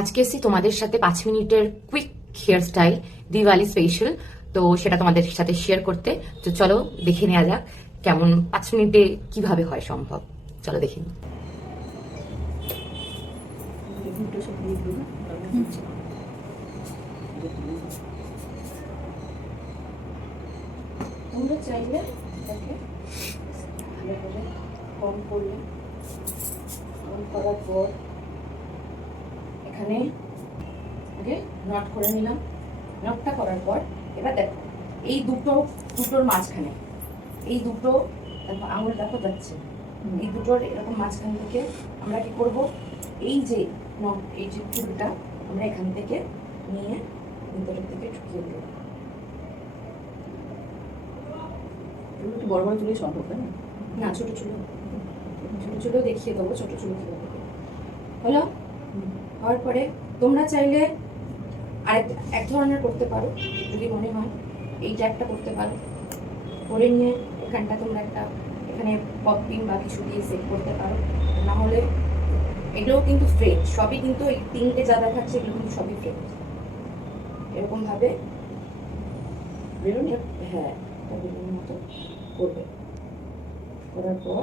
আজকে এসেছি তোমাদের সাথে 5 মিনিটের quick hairstyle Diwali special. তো সেটা তোমাদের সাথে শেয়ার করতে। তো চলো দেখে নেওয়া যাক কেমন 5 মিনিটে কিভাবে হয় সম্ভব। চলো দেখে নিই। তোমরা চাইলে এটাকে ভালো করে কম করলে, কম করার পর এখানে ওকে নট করে নিলাম। নটটা করার পর এবার দেখো এই দুটোর মাঝখানে এই দুটো দেখো আঙুল দেখো যাচ্ছে, এই দুটোর এরকম মাঝখান থেকে আমরা কি করব, এই যে নট এই যে চুলটা আমরা এখান থেকে নিয়ে ভিতরের দিকে ঢুকিয়ে দেবো। একটু বড় বড় চুলেই সম্ভব, তাই না? না, ছোট চুলো দেখিয়ে দেবো, ছোট চুলো কীভাবে হলো। হওয়ার পরে তোমরা চাইলে এক ধরনের করতে পারো, যদি মনে হয় এইটা একটা করতে পারো। করে নিয়ে এখানটা তোমরা একটা এখানে পপিং বা কিছু দিয়ে সেট করতে পারো। না হলে এগুলোও কিন্তু ফ্রেঞ্চ, সবই কিন্তু এই তিনটে যা দেখাচ্ছে এগুলো কিন্তু সবই ফ্রেঞ্চ। এরকমভাবে বেলুন, হ্যাঁ বেলুনের মতো করবে। করার পর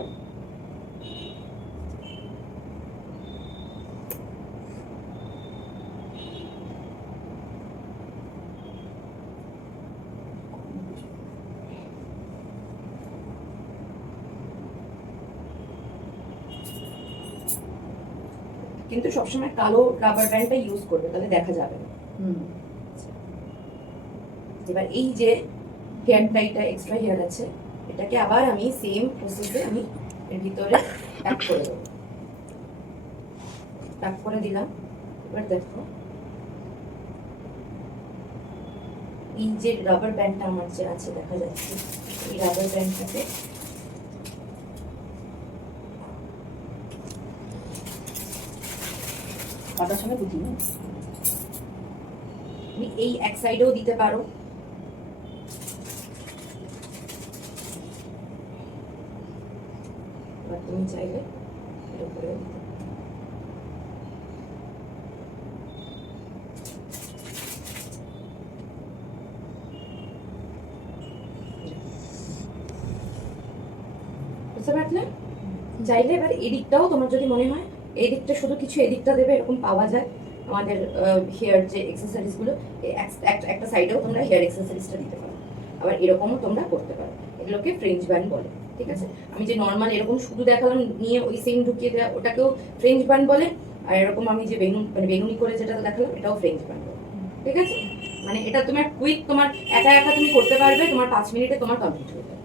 কিন্তু সবসময় কালো রাবার ব্যান্ডটা ইউজ করবে, তাহলে দেখা যাবে না। এবার এই যে হেয়ার টাইটা এক্সট্রা হেয়ার আছে, এটাকে আবার আমি সেম প্রসেসে আমি এর ভিতরে প্যাক করে দেবো। প্যাক করে দিলাম। এবার দেখো এই যে রাবার ব্যান্ডটা আমার যে আছে দেখা যাচ্ছে, এই রাবার ব্যান্ডটাকে কাটার সময় বুঝি না, তুমি এই এক সাইডেও দিতে পারো। এবার তুমি চাইলে এর উপরে বুঝতে পারলে। চাইলে এবার এদিকটাও তোমার যদি মনে হয় এদিকটা শুধু কিছু এদিকটা দেবে, এরকম পাওয়া যায় আমাদের হেয়ার যে এক্সেসরিজগুলো, একটা সাইডেও তোমরা হেয়ার এক্সেসরিজটা দিতে পারো। আবার এরকমও তোমরা করতে পারো, এগুলোকে ফ্রেঞ্চ বান বলে। ঠিক আছে, আমি যে নর্মাল এরকম শুধু দেখালাম নিয়ে ওই সেম ঢুকিয়ে দেওয়া, ওটাকেও ফ্রেঞ্চ বান বলে। আর এরকম আমি যে বেগুনি করে যেটা দেখালাম এটাও ফ্রেঞ্চ বান বলে। ঠিক আছে, মানে এটা তোমার কুইক, তোমার একা একা তুমি করতে পারবে, তোমার 5 মিনিটে তোমার কমপ্লিট হয়ে যাবে।